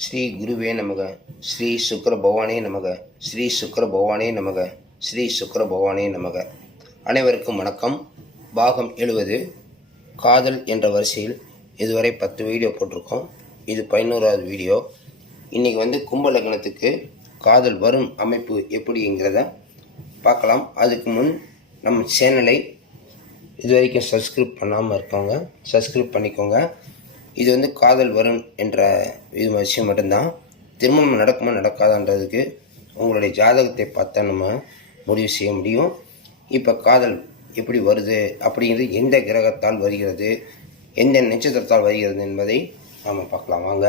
ஸ்ரீ குருவே நமக. ஸ்ரீ சுக்கர பவானே நமக. ஸ்ரீ சுக்கர பவானே நமக. ஸ்ரீ சுக்கர பவானே நமக. அனைவருக்கும் வணக்கம். பாகம் எழுவது காதல் என்ற வரிசையில் இதுவரை பத்து வீடியோ போட்டிருக்கோம். இது பதினோராவது வீடியோ. இன்றைக்கி வந்து கும்ப லக்னத்துக்கு காதல் வரும் அமைப்பு எப்படிங்கிறத பார்க்கலாம். அதுக்கு முன் நம்ம சேனலை இது வரைக்கும் சப்ஸ்கிரைப் பண்ணாமல் இருக்கவங்க சப்ஸ்கிரைப் பண்ணிக்கோங்க. இது வந்து காதல் வரும் என்ற இது விஷயம் மட்டும்தான். திருமணம் நடக்குமா நடக்காதான்றதுக்கு உங்களுடைய ஜாதகத்தை பார்த்தா நம்ம முடிவு செய்ய முடியும். இப்போ காதல் எப்படி வருது அப்படிங்கிறது எந்த கிரகத்தால் வருகிறது எந்த நட்சத்திரத்தால் வருகிறது என்பதை நாம் பார்க்கலாம். வாங்க.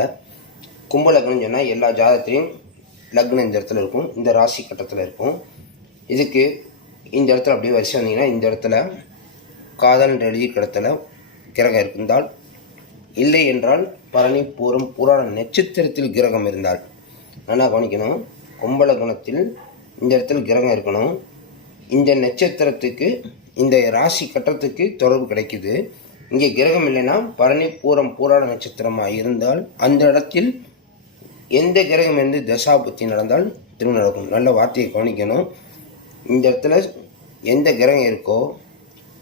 கும்ப லக்னம் சொன்னால் எல்லா ஜாதகத்திலையும் லக்னம் இந்த இடத்துல இருக்கும் இந்த ராசி கட்டத்தில் இருக்கும். இதுக்கு இந்த இடத்துல அப்படியே வரிசை வந்தீங்கன்னா இந்த இடத்துல காதல் என்ற எழுதி இடத்துல கிரகம் இருந்தால் இல்லை என்றால் பரணி பூரம் புராண நட்சத்திரத்தில் கிரகம் இருந்தால். நல்லா கவனிக்கணும். கும்பல குணத்தில் இந்த இடத்துல கிரகம் இருக்கணும். இந்த நட்சத்திரத்துக்கு இந்த ராசி கட்டத்துக்கு தொடர்பு கிடைக்குது. இங்கே கிரகம் இல்லைன்னா பரணி பூரம் பூராட நட்சத்திரமாக இருந்தால் அந்த இடத்தில் எந்த கிரகம் இருந்து தசாபுத்தி நடந்தால் திரும்ப நடக்கும் நல்ல வார்த்தையை கவனிக்கணும். இந்த இடத்துல எந்த கிரகம் இருக்கோ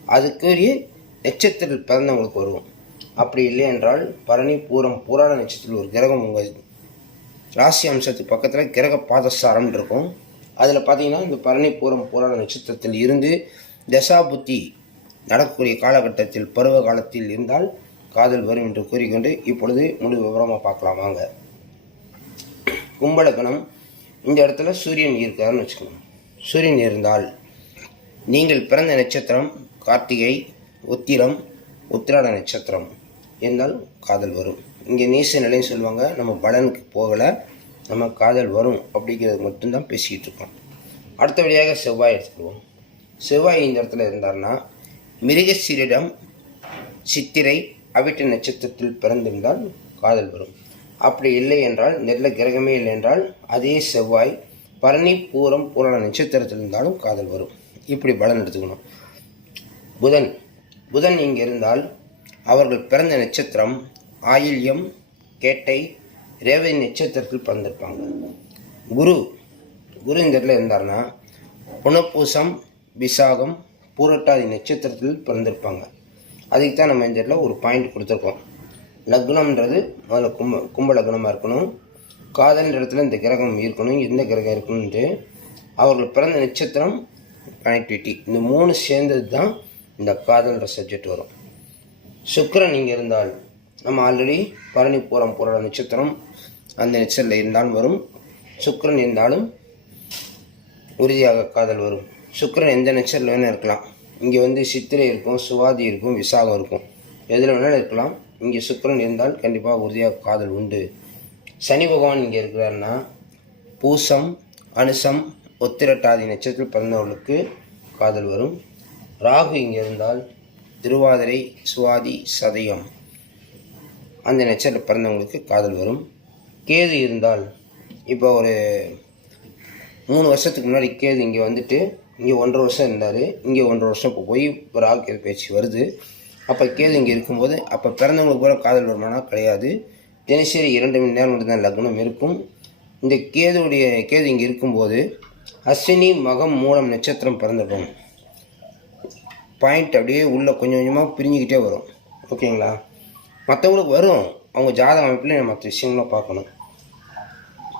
அதுக்குரிய நட்சத்திரத்தில் பிறந்தவங்களுக்கு வரும். அப்படி இல்லை என்றால் பரணி பூரம் பூராட நட்சத்திரத்தில் ஒரு கிரகம் உங்கள் ராசி அம்சத்துக்கு பக்கத்தில் கிரக பாதசாரம் இருக்கும். அதில் பார்த்தீங்கன்னா இந்த பரணி பூரம் பூராட நட்சத்திரத்தில் இருந்து தசாபுத்தி நடக்கக்கூடிய காலகட்டத்தில் பருவ காலத்தில் இருந்தால் காதல் வரும் என்று கூறிக்கொண்டு இப்பொழுது முழு விவரமாக பார்க்கலாம். வாங்க. கும்பலக்கணம் இந்த இடத்துல சூரியன் இருக்காருன்னு வச்சுக்கணும் சூரியன் இருந்தால் நீங்கள் பிறந்த நட்சத்திரம் கார்த்திகை உத்திரம் உத்திராட நட்சத்திரம். இருந்தால் காதல் வரும். இங்கே நீச நிலைன்னு சொல்லுவாங்க நம்ம பலனுக்கு போகலை நம்ம காதல் வரும் அப்படிங்கிறது மட்டும்தான் பேசிக்கிட்டு இருக்கோம். அடுத்தபடியாக செவ்வாய் எடுத்துக்குவோம் செவ்வாய் இந்த இடத்துல இருந்தார்னா மிருகசீரிடம் சித்திரை அவிட்ட நட்சத்திரத்தில் பிறந்திருந்தால் காதல் வரும். அப்படி இல்லை என்றால் நெல்ல கிரகமே இல்லை என்றால் அதே செவ்வாய் பரணி பூரம் பூரண நட்சத்திரத்தில் இருந்தாலும் காதல் வரும். இப்படி பலன் எடுத்துக்கணும். புதன் புதன் இங்கே இருந்தால் அவர்கள் பிறந்த நட்சத்திரம் ஆயில்யம் கேட்டை ரேவதி நட்சத்திரத்தில் பிறந்திருப்பாங்க. குரு குரு இந்த இடத்துல இருந்தார்னா புனப்பூசம் விசாகம் பூரட்டாதி நட்சத்திரத்தில் பிறந்திருப்பாங்க. அதுக்கு தான் நம்ம இந்த இடத்துல ஒரு பாயிண்ட் கொடுத்துருக்கோம். லக்னம்ன்றது முதல்ல கும்ப கும்ப லக்னமாக இருக்கணும். காதல்ன்ற இடத்துல இந்த கிரகம் இருக்கணும் எந்த கிரகம் இருக்கணும்ன்ட்டு அவர்கள் பிறந்த நட்சத்திரம் கனெக்டிவிட்டி இந்த மூணு சேர்ந்தது தான் இந்த காதல்ன்ற சப்ஜெக்ட் வரும். சுக்கரன் இங்கே இருந்தால் நம்ம ஆல்ரெடி பழனி பூரம் போகிற நட்சத்திரம் அந்த நட்சத்திரத்தில் இருந்தாலும் வரும். சுக்கரன் இருந்தாலும் உறுதியாக காதல் வரும். சுக்கரன் எந்த நட்சத்திரத்தில் வேணால் இருக்கலாம். இங்கே வந்து சித்திரை இருக்கும் சுவாதி இருக்கும் விசாகம் இருக்கும். எதில் வேணாலும் இருக்கலாம். இங்கே சுக்கரன் இருந்தால் கண்டிப்பாக உறுதியாக காதல் உண்டு. சனி பகவான் இங்கே இருக்கிறாருன்னா பூசம் அனுசம் ஒத்திரட்டாதி நட்சத்திரத்தில் பிறந்தவர்களுக்கு காதல் வரும். ராகு இங்கே இருந்தால் திருவாதிரை சுவாதி சதயம். அந்த நட்சத்திரம் பிறந்தவங்களுக்கு காதல் வரும். கேது இருந்தால் இப்போ ஒரு மூணு வருஷத்துக்கு முன்னாடி கேது இங்கே வந்துட்டு இங்கே ஒன்றரை வருஷம் இருந்தார். இங்கே ஒன்றரை வருஷம் இப்போ போய் ராகு கேது பேச்சு வருது. அப்போ கேது இங்கே இருக்கும்போது அப்போ பிறந்தவங்களுக்கு கூட காதல் வருமானா கிடையாது. தினசரி இரண்டு மணி நேரம் மட்டும்தான் லக்னம் இருக்கும். இந்த கேதுடைய கேது இங்கே இருக்கும்போது அஸ்வினி மகம் மூலம் நட்சத்திரம் பிறந்துடும் பாயிண்ட் அப்படியே உள்ளே கொஞ்சம் கொஞ்சமாக பிரிஞ்சுக்கிட்டே வரும். ஓகேங்களா? மற்றவங்களுக்கு வரும். அவங்க ஜாதக அமைப்பில் மற்ற விஷயங்களும் பார்க்கணும்.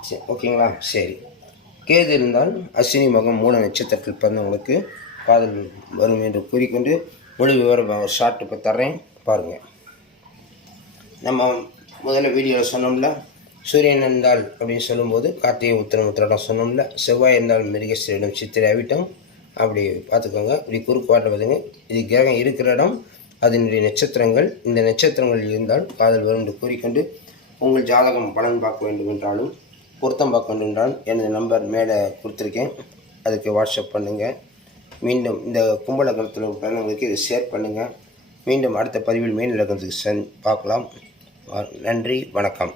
சரி ஓகேங்களா? சரி. கேது இருந்தால் அஸ்வினி மகம் மூல நட்சத்திரத்தில் பிறந்தவங்களுக்கு காதல் வரும் என்று கூறிக்கொண்டு முழு விவரம் ஷார்ட் இப்போ தர்றேன். பாருங்கள் நம்ம முதல்ல வீடியோவில் சொன்னோம்ல சூரியன் இருந்தால் அப்படின்னு சொல்லும்போது கார்த்திகை உத்திரம் உத்திரம் சொன்னோம்ல செவ்வாய் இருந்தால் மிருகஸ்ரீடம் சித்திரை அவிட்டம் அப்படி பார்த்துக்கோங்க. இப்படி குறுக்கு வாட்டில் பார்த்துங்க இது கிரகம் இருக்கிற இடம் அதனுடைய நட்சத்திரங்கள் இந்த நட்சத்திரங்கள் இருந்தால் காதல் வரும் என்று கூறிக்கொண்டு உங்கள் ஜாதகம் பலன் பார்க்க வேண்டும் என்றாலும் பொருத்தம் பார்க்க வேண்டும் என்றாலும் எனது நம்பர் மேலே கொடுத்துருக்கேன். அதுக்கு வாட்ஸ்அப் பண்ணுங்கள் மீண்டும் இந்த கும்பலகரத்தில் பிறந்தவங்களுக்கு இதை ஷேர் பண்ணுங்கள் மீண்டும் அடுத்த பதிவில் மீன் இலக்கணத்துக்கு சென் பார்க்கலாம். நன்றி வணக்கம்.